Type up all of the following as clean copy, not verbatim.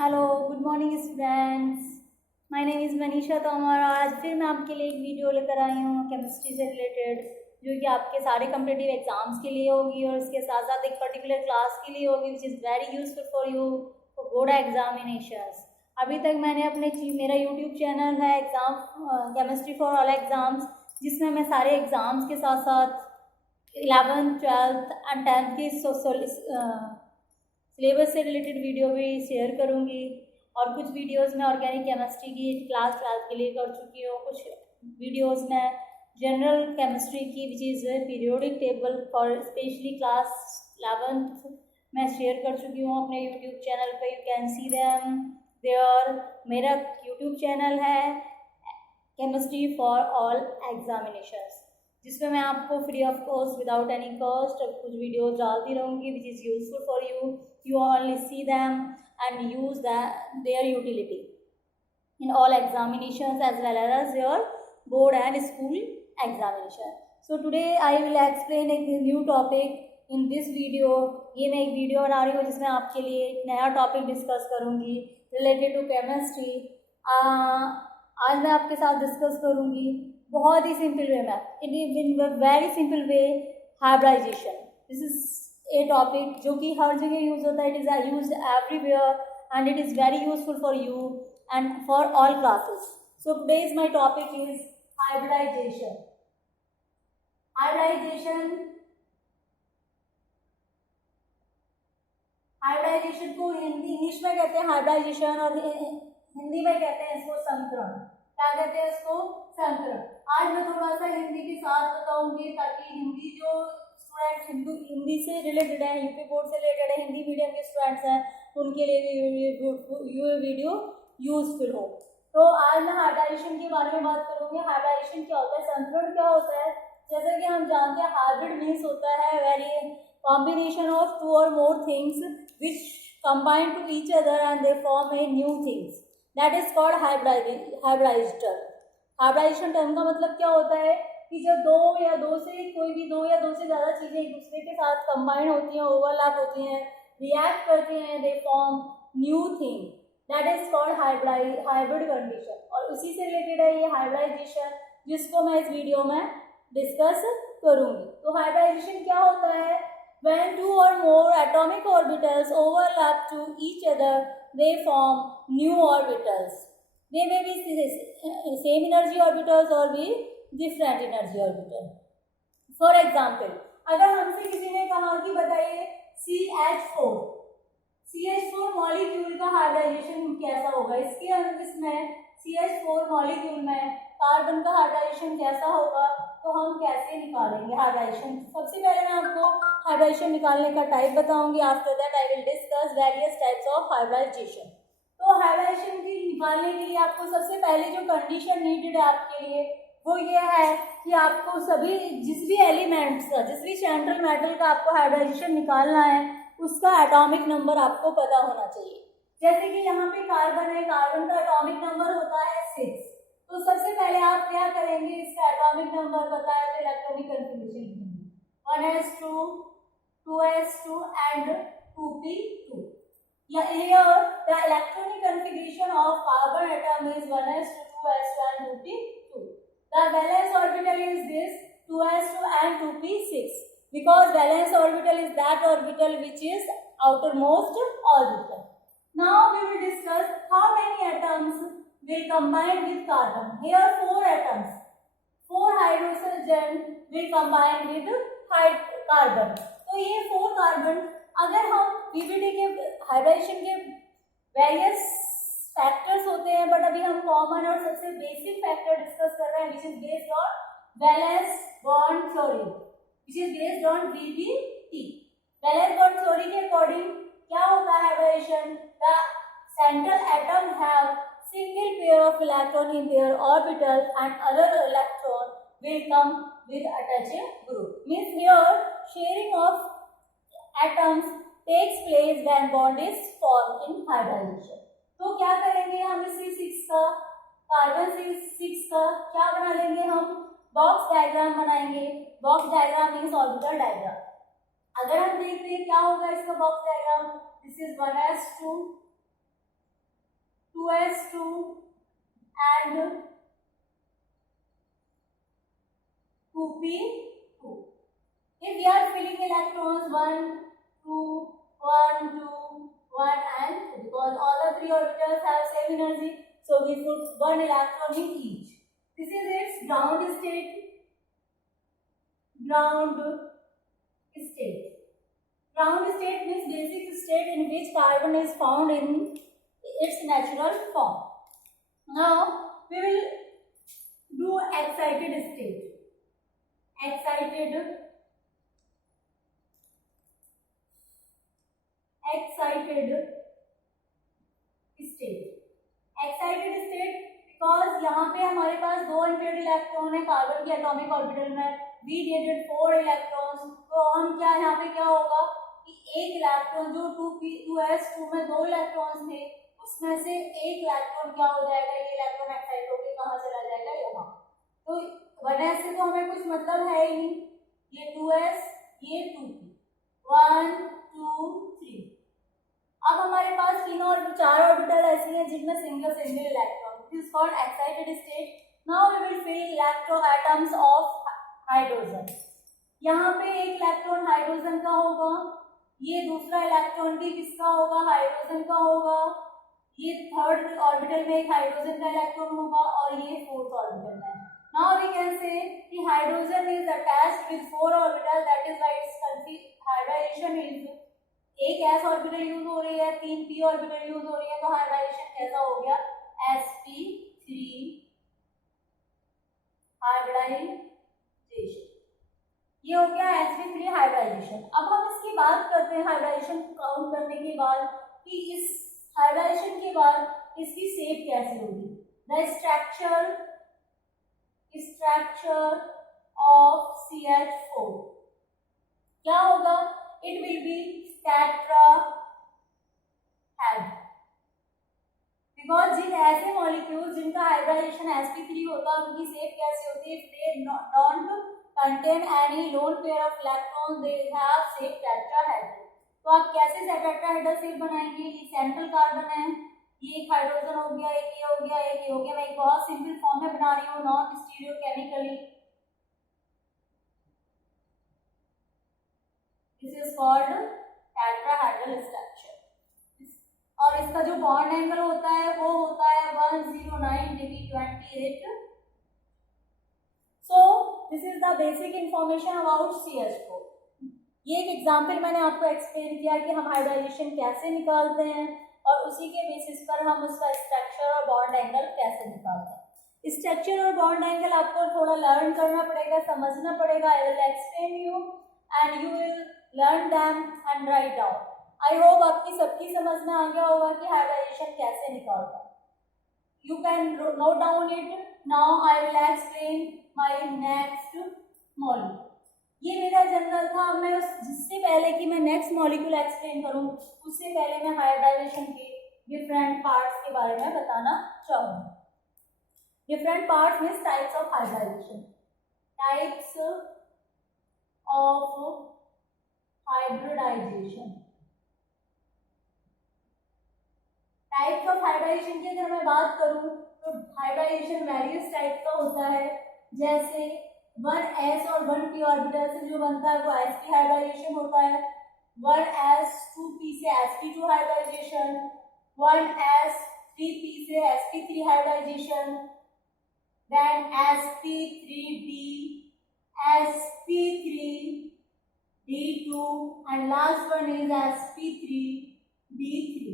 Hello good morning students. My name is Manisha Tomar. आज फिर मैं आपके लिए एक वीडियो लेकर आई हूँ केमिस्ट्री से रिलेटेड, जो कि आपके सारे कम्पिटिटिव एग्जाम्स के लिए होगी और उसके साथ साथ एक पर्टिकुलर क्लास के लिए होगी which is very useful for you for board examinations. अभी तक मैंने मेरा यूट्यूब चैनल है exam chemistry for all exams, जिसमें मैं सारे एग्ज़ाम्स के साथ साथ 11th 12th एंड 10th की सिलेबस से रिलेटेड वीडियो भी शेयर करूँगी। और कुछ वीडियोस में ऑर्गेनिक केमिस्ट्री की क्लास 12th के लिए कर चुकी हूँ, कुछ वीडियोस में जनरल केमिस्ट्री की which is periodic table for specially class 11th मैं शेयर कर चुकी हूँ अपने यूट्यूब चैनल पे। You can see them there. मेरा यूट्यूब चैनल है केमिस्ट्री फॉर ऑल एग्जामिनेशंस, जिसमें मैं आपको free of cost without any cost कुछ वीडियोस डालती रहूँगी which is useful for you. You only see them and use their utility in all examinations as well as your board and school examination. So today I will explain a new topic in this video. ये मैं एक video बना रही हूँ जिसमें आपके लिए एक नया टॉपिक डिस्कस करूँगी रिलेटेड टू केमिस्ट्री। आज मैं आपके साथ डिस्कस करूँगी बहुत ही सिंपल वे में, in very simple way, hybridization. This is a topic जो कि हर जगह यूज होता है, it is use everywhere and it is very useful for you and for all classes. So today's my topic is hybridization. Hybridization को English में कहते हैं हाइब्रिडाइजेशन और हिंदी में कहते हैं इसको संकरण। क्या कहते हैं इसको? संकरण। आज मैं थोड़ा सा हिंदी के साथ बताऊंगी ताकि हिंदी जो स्टूडेंट्स हिंदी से रिलेटेड है, यूपी बोर्ड से रिलेटेड है, हिंदी मीडियम के स्टूडेंट्स हैं, उनके लिए भी ये वीडियो यूजफुल हो। तो आज मैं हाइब्रिडाइजेशन के बारे में बात करूँगी। हाइब्रिडाइजेशन क्या होता है, संकरण क्या होता है? जैसे कि हम जानते हैं हाइब्रिड मीन्स होता है वेरी कॉम्बिनेशन ऑफ टू और more things which combine to each other and they form a new things, that is called hybridization. Hybridization term का मतलब क्या होता है कि जब दो या दो से ज़्यादा चीज़ें एक दूसरे के साथ कंबाइन होती हैं, ओवरलैप होती हैं, रिएक्ट करती हैं, they form new thing, that is called hybrid condition. और उसी से रिलेटेड है ये हाइब्रिडाइजेशन, जिसको मैं इस वीडियो में डिस्कस करूँगी। तो हाइब्रिडाइजेशन क्या होता है? when two or more atomic orbitals overlap to each other, they form new orbitals. They may be same energy orbitals or be different energy orbital. For example, अगर हमसे किसी ने कहा कि बताइए CH4 मॉलिक्यूल का हाइब्रिडाइजेशन कैसा होगा, इसमें CH4 मॉलिक्यूल में कार्बन का हाइब्रिडाइजेशन कैसा होगा, तो हम कैसे निकालेंगे हाइब्रिडाइजेशन? सबसे पहले मैं आपको हाइब्रिडाइजेशन निकालने का टाइप बताऊंगी। After that I will discuss various types of hybridization. तो हाइब्रिडाइजेशन की निकालने के लिए आपको सबसे पहले जो कंडीशन नीडेड है आपके लिए वो ये है कि आपको जिस भी एलिमेंट्स का, जिस भी सेंट्रल मेटल का आपको हाइब्रिडाइजेशन निकालना है उसका एटॉमिक नंबर आपको पता होना चाहिए। जैसे कि यहाँ पे कार्बन है, कार्बन का एटॉमिक नंबर होता है 6। तो सबसे पहले आप क्या करेंगे, इसका एटॉमिक नंबर पता है तो electronic configuration 1s2 2s2 and 2p2. Here the electronic configuration of carbon atom is 1s2 2s2 and 2p2. The valence orbital is this 2s2 and 2p6, because valence orbital is that orbital which is outermost orbital. Now we will discuss how many atoms will combine with carbon. Here 4 atoms, 4 hydrogen will combine with carbon. तो ये 4 carbon, अगर हम PVD के hybridisation के various factors होते हैं, but अभी हम कॉमन और सबसे बेसिक फैक्टर डिस्कस कर रहे हैं which is based on valence bond theory, which is based on VBT। Valence bond theory के अकॉर्डिंग क्या होता है hybridization? The central atom have single pair of electron in their orbital and other electron will come with attached group. Means here sharing of atoms takes place when bond is formed in hybridization. तो क्या करेंगे हम इस C6 का, carbon C6 का क्या बना लेंगे, हम बॉक्स डायग्राम बनाएंगे। Box diagram means orbital diagram. अगर हम देखते हैं क्या होगा इसका box diagram, this is 1s2 2s2 and 2p2. If we are filling electrons 1, 2, 1, 2, 1 and 2, because all the three orbitals have same energy, so we put one electron in each. This is its ground state. Ground state. Ground state means basic state in which carbon is found in its natural form. Now we will do excited state. Excited state. Excited state because यहाँ पे हमारे पास 2 unpaired electron है carbon की atomic orbital में, we needed 4 electrons, तो हम क्या यहाँ पे क्या होगा कि एक इलेक्ट्रॉन जो 2s2 में 2 इलेक्ट्रॉन्स थे उसमें से एक इलेक्ट्रॉन क्या हो जाएगा, ये इलेक्ट्रॉन एक्साइट होकर कहाँ चला जाएगा, यहाँ। तो 1s से तो हमें कुछ मतलब है ही नहीं, ये 2s ये 2p, 1 2 3। अब हमारे पास 3 और 4 ऑर्बिटल ऐसी हैं जिनमें single electron, this is called excited state. Now we will fill electron atoms of hydrogen. यहाँ पे एक इलेक्ट्रॉन हाइड्रोजन का होगा, ये दूसरा इलेक्ट्रॉन भी किसका होगा, हाइड्रोजन का होगा, ये थर्ड ऑर्बिटल में एक हाइड्रोजन का इलेक्ट्रॉन होगा और ये फोर्थ ऑर्बिटल में। नाउ वी कैन से कि hydrogen is attached with 4 orbital, that is why its hybridization is, एक s ऑर्बिटल यूज हो रही है, 3 p ऑर्बिटल यूज हो रही है, तो हाइब्रिडाइजेशन कैसा हो गया, sp3 हाइब्रिडाइजेशन। ये हो गया sp3 हाइब्रिडाइजेशन। अब हम इसकी बात करते हैं हाइब्रिडाइजेशन काउंट करने के बाद कि इस हाइब्रिडाइजेशन के बाद इसकी शेप कैसी होगी। द स्ट्रक्चर ऑफ CH4 क्या होगा, इट विल बी टेट्राहेड, बिकॉज जिन ऐसे मॉलिक्यूल्स जिनका हाइब्रिडाइजेशन sp3 होता है उनकी शेप कैसी होती है, if they don't contain any lone pair of electrons they have shape tetrahedral। तो आप कैसे टेट्राहेड्रल शेप बनाएंगे, ये सेंट्रल कार्बन है, ये एक हाइड्रोजन हो गया, एक ये हो गया, एक ये हो गया, मैं एक बहुत सिंपल फॉर्म में बना रही हूँ non stereochemically. This is called tetrahedral structure. और इसका जो बॉन्ड एंगल होता है वो होता है 109 degree 28। So this is the basic information about CH4। ये एक एग्जाम्पल मैंने आपको एक्सप्लेन किया कि हम हाइब्रिडाइजेशन कैसे निकालते हैं और उसी के बेसिस पर हम उसका स्ट्रक्चर और बॉन्ड एंगल कैसे निकालते हैं। स्ट्रक्चर और बॉन्ड एंगल आपको थोड़ा लर्न करना पड़ेगा, समझना पड़ेगा। I will explain you and you will learn them and write down. I hope आपकी सबकी समझ में आ गया होगा कि हाइब्रिडाइजेशन कैसे निकालता है। You can note down it. Now I will explain my next molecule. ये मेरा जनरल था। अब मैं जिससे पहले कि मैं नेक्स्ट मॉलिक्यूल एक्सप्लेन करूं उससे पहले मैं हाइब्रिडाइजेशन के डिफरेंट पार्ट्स के बारे में बताना चाहूँगी। Different parts means types of hybridization. Types of hybridization. Types of hybridization की अगर मैं बात करूं तो हाइब्रिडाइजेशन वेरियस टाइप का होता है, जैसे 1s और 1p ऑर्बिटल से जो बनता है वो sp हाइब्रिडाइजेशन होता है। 1s 2p से sp2 हाइब्रिडाइजेशन, 1s 3p से sp3 hybridization, then sp3d, sp3d2 and last one is sp3d3।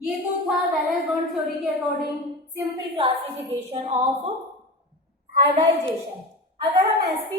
ये तो था वैलेंस बॉन्ड थ्योरी के according simple classification of hybridization. अगर हम sp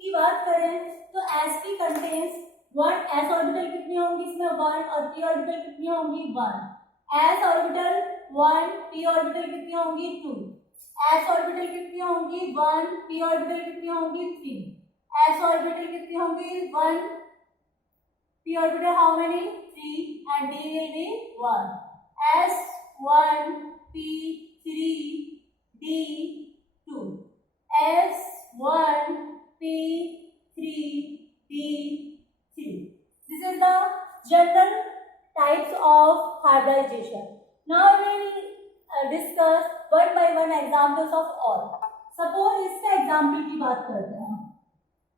की बात करें तो sp कंटेन्स 1 s ऑर्बिटल कितनी होंगी इसमें 1 और p ऑर्बिटल कितनी होंगी 1, s ऑर्बिटल 1, p ऑर्बिटल कितनी होंगी 2, s ऑर्बिटल कितनी होंगी 1, p ऑर्बिटल कितनी होंगी 3, s ऑर्बिटल कितनी होंगी 1, p orbital how many 3 and d will be 1, s 1, p 3, d 2, s 1, p 3, d 3. This is the general types of hybridization. Now we will discuss one by one examples of all. Suppose इसका example की बात करते हैं,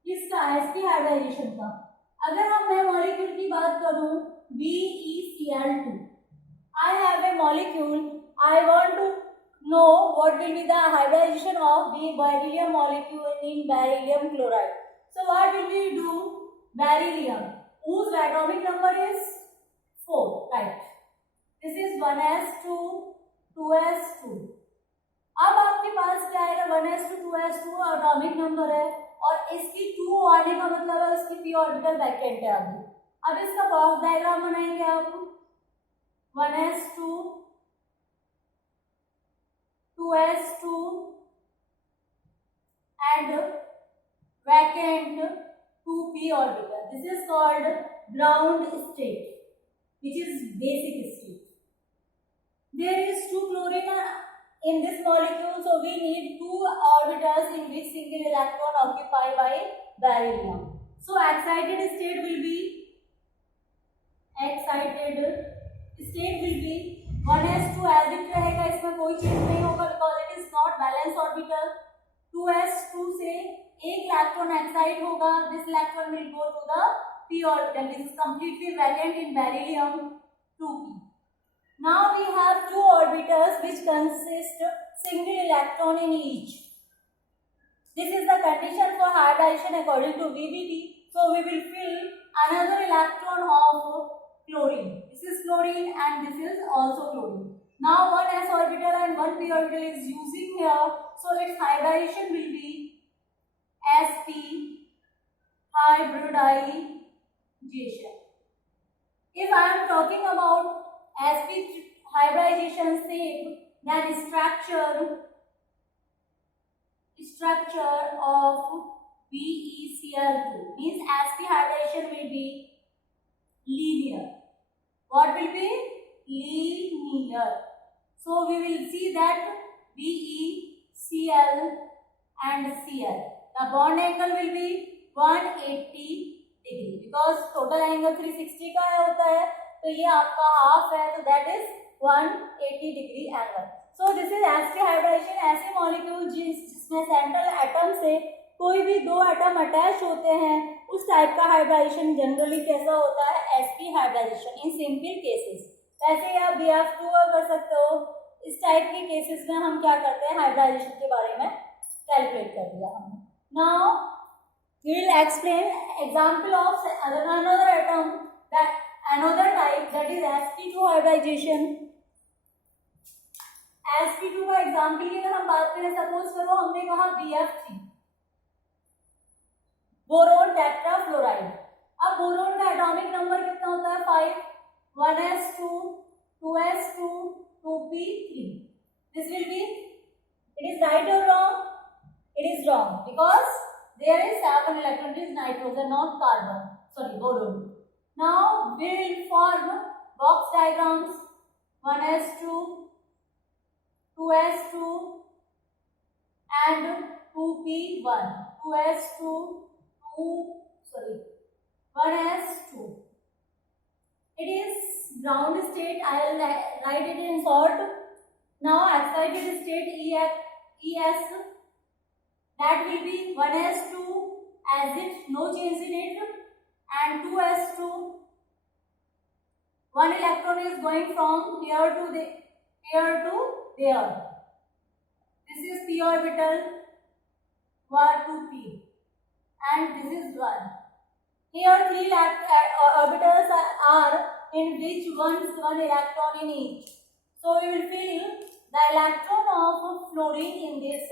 इसका sp hybridisation का। अगर हम मैं मॉलिक्यूल की बात करूं BeCl2, I have a molecule, I want to know what will be the hybridization of the beryllium molecule in beryllium chloride. So what will we do? Beryllium, whose atomic number is 4, right? This is 1s2, 2s2. अब आपके पास क्या आएगा, 1s2, 2s2 atomic number है और इसकी 2 आने का मतलब है उसकी p ऑर्बिटल वैकेंट है अभी। अब इसका बॉक्स डायग्राम बनाएंगे आप, 1s2, 2s2 and vacant 2p orbital. This is called ground state, which is basic state. There is 2 chlorine in this molecule, so we need 2 orbitals in which single electron occupied by beryllium. So excited state will be 1s2 as it रहेगा, इसमें कोई change नहीं होगा because it is not valence orbital. 2s2 से एक electron excite होगा, this electron will go to the p orbital. This is completely vacant in beryllium 2p. Now we have 2 orbitals which consist single electron in each. This is the condition for hybridization according to VBT. So we will fill another electron of chlorine. This is chlorine and this is also chlorine. Now one s orbital and one p orbital is using here. So its hybridization will be sp hybridization. If I am talking about sp hybridization shape, then structure of BeCl2 means sp hybridization will be linear. What will be? Linear. So we will see that BeCl and Cl, the bond angle will be 180 degree because total angle 360 का होता है, तो ये आपका half है, तो that is 180 degree angle. So this is sp hybridization, ऐसे molecule जिसमें सेंट्रल एटम से कोई भी 2 एटम अटैच होते हैं, उस टाइप का हाइब्रिडाइजेशन जनरली कैसा होता है, sp hybridization in simple cases. वैसे ही आप BF2 कर सकते हो, इस टाइप के केसेस में हम क्या करते हैं, हाइब्रिडाइजेशन के बारे में कैलकुलेट कर दिया हमने। Now we will explain example of another atom, that another type, that is sp2 hybridization। sp2 का एग्जांपल की अगर हम बात करें, सपोज करो हमने कहा BF3 बोरोन टेट्राफ्लोराइड। अब बोरोन का एटॉमिक नंबर कितना होता है, 5, 1s2, 2s2, 2p3। This will be, it is right or wrong? It is wrong because there is 7 electron, it is nitrogen, not carbon, sorry, boron. Now we will form box diagrams, 1s2, 2s2 and 2p1, 2s2, 1s2. It is ground state, I will write it in short. Now excited state ES, that will be 1s2 as it, no change in it, and 2s2, one electron is going from here to there. This is p orbital, 1 to p, and this is 1. Here 3 orbitals are in which one electron in each. So we will fill the electron of fluorine in this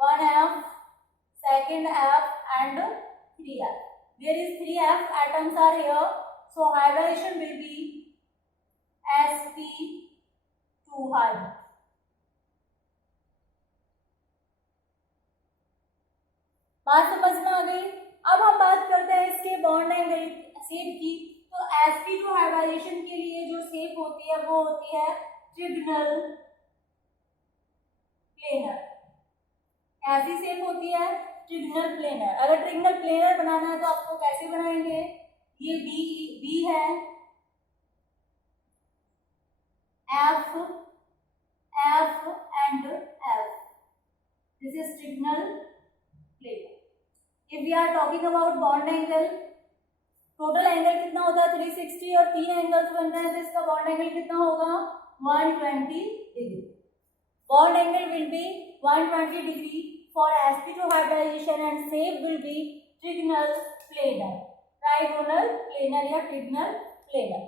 1f, 2f and 3f. There is 3f atoms are here, so hybridization will be sp2 hybrid. बात समझ में आ गई। अब हम बात करते हैं इसके बॉन्ड एंगल शेप की। तो sp2 हाइब्रिडाइजेशन के लिए जो शेप होती है वो होती है ट्रिगनल प्लेनर। ऐसी शेप होती है ट्रिगनल प्लेनर। अगर ट्रिगनल प्लेनर बनाना है तो आपको कैसे बनाएंगे, ये बी है, if we are talking about bond angle. Total angle कितना होता है 360 और 3 एंगल्स बन रहे हैं, तो इसका बॉन्ड एंगल कितना होगा 120 degree. Bond angle will be 120 degree for sp2 hybridization and shape will be trigonal planar, trigonal planar या trigonal planar.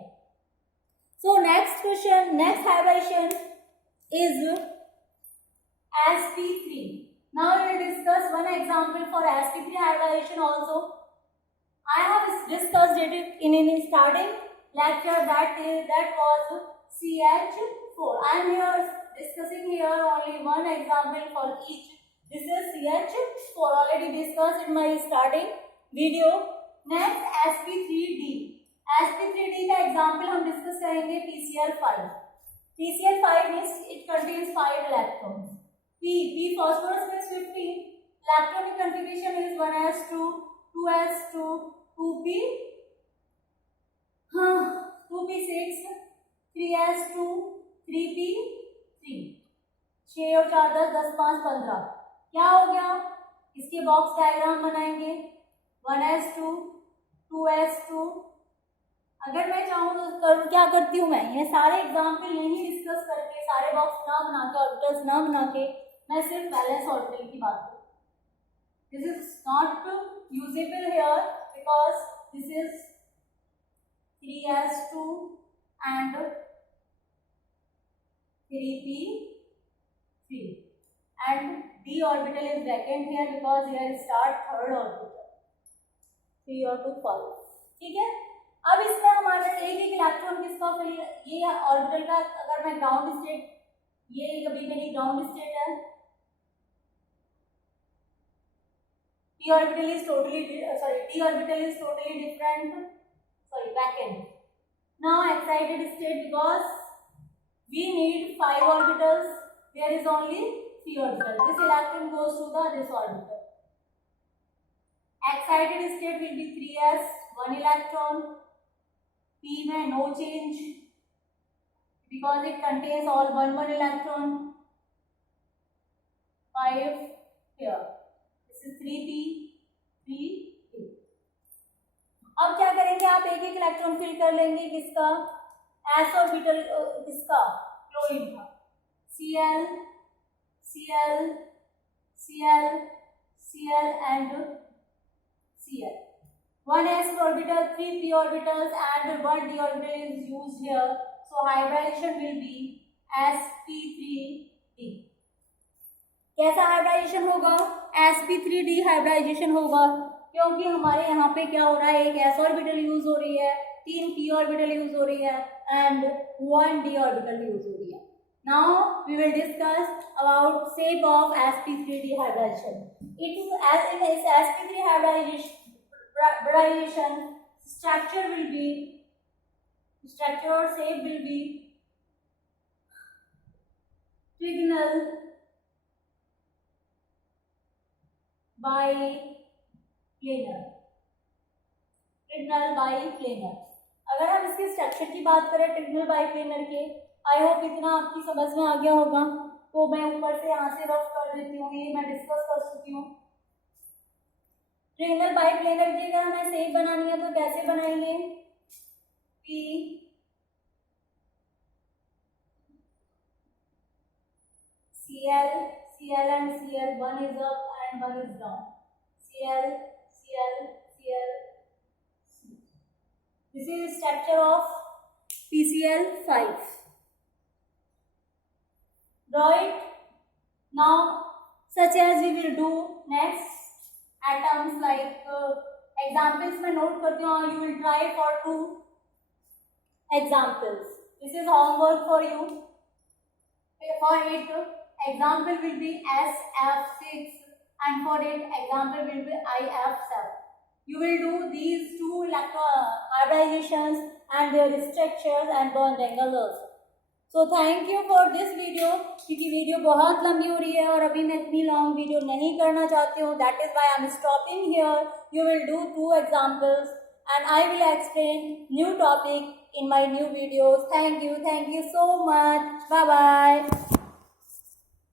So next question, next hybridization is sp3. Now we will discuss one example for sp3 hybridization also. I have discussed it in starting lecture, that was CH4. I am here discussing here only one example for each. This is CH4, already discussed in my starting video. Next sp3d. sp3d का example हम discuss करेंगे PCl5. PCl5 means it contains 5 electrons. P phosphorus means 15. Electronic configuration is 1s2, 2s2, 2p, 2p6, 3s2, 3p3. 6 और 4 10, 10 5 15. क्या हो गया, इसके box diagram बनाएंगे 1s2, 2s2. अगर मैं चाहूँ तो क्या करती हूँ, मैं ये सारे एग्जाम्पल नहीं डिस्कस करके, सारे बॉक्स ना बना के, ऑर्बिटल्स ना बना के, मैं सिर्फ बैलेंस ऑर्बिटल की बात करूँ. This is not usable here because this is 3s2 and 3p3 and d orbital is vacant here because here start third orbital 3 और 2 5. ठीक है, अब इसमें हमारा एक इलेक्ट्रॉन किसका फिल, ये ऑर्बिटल का, अगर मैं ग्राउंड स्टेट, ये कभी मेरी ग्राउंड स्टेट है, d orbital is totally different, vacant. Now excited state, because we need 5 orbitals, there is only 3 orbitals. This electron goes to this orbital. Excited state will be 3s, 1 electron. P में no change because it contains all 1 electron. 5 here. This is 3p, 3p. अब क्या करेंगे, आप एक एक electron fill कर लेंगे, किसका, s ऑर्बिटल, किसका, क्लोरीन का, Cl, Cl, Cl, Cl and Cl. 1s orbital, 3p orbitals and 1 d orbital is used here. So hybridization will be sp3d. कैसा हाइब्रिडाइजेशन होगा, sp3d हाइब्रिडाइजेशन होगा, क्योंकि हमारे यहाँ पे क्या हो रहा है, एक s ऑर्बिटल यूज हो रही है, 3 p ऑर्बिटल यूज हो रही है एंड 1 d ऑर्बिटल यूज हो रही है. Now we will discuss about shape of sp3d hybridization. It is as in sp3 hybridization, structure or shape will be trigonal biplanar. अगर हम इसके स्ट्रक्चर की बात करें ट्रिगोनल बाइप्लेनर के, आई होप इतना आपकी समझ में आ गया होगा, तो मैं ऊपर से यहाँ से रफ कर देती हूँ, ये मैं डिस्कस कर चुकी हूँ. ट्रिगोनल बाइप्लेनर की अगर हमें शेप बनानी है तो कैसे बनाएंगे, P Cl, Cl and Cl, one is up and one is down, Cl, Cl, Cl. This is structure of PCl5. Draw it. Now, such as we will do next atoms like examples में note करती हूँ. You will try for 2 examples. This is homework for you. For it, example will be SF6 and for it example will be IF7. You will do these 2 hybridizations and their structures and bond angle also. So thank you for this video. क्योंकि video बहुत लंबी हो रही है और अभी मैं इतनी लॉन्ग वीडियो नहीं करना चाहती हूँ. That is why I am stopping here. You will do 2 examples and I will explain new topic in my new videos. Thank you so much. Bye bye.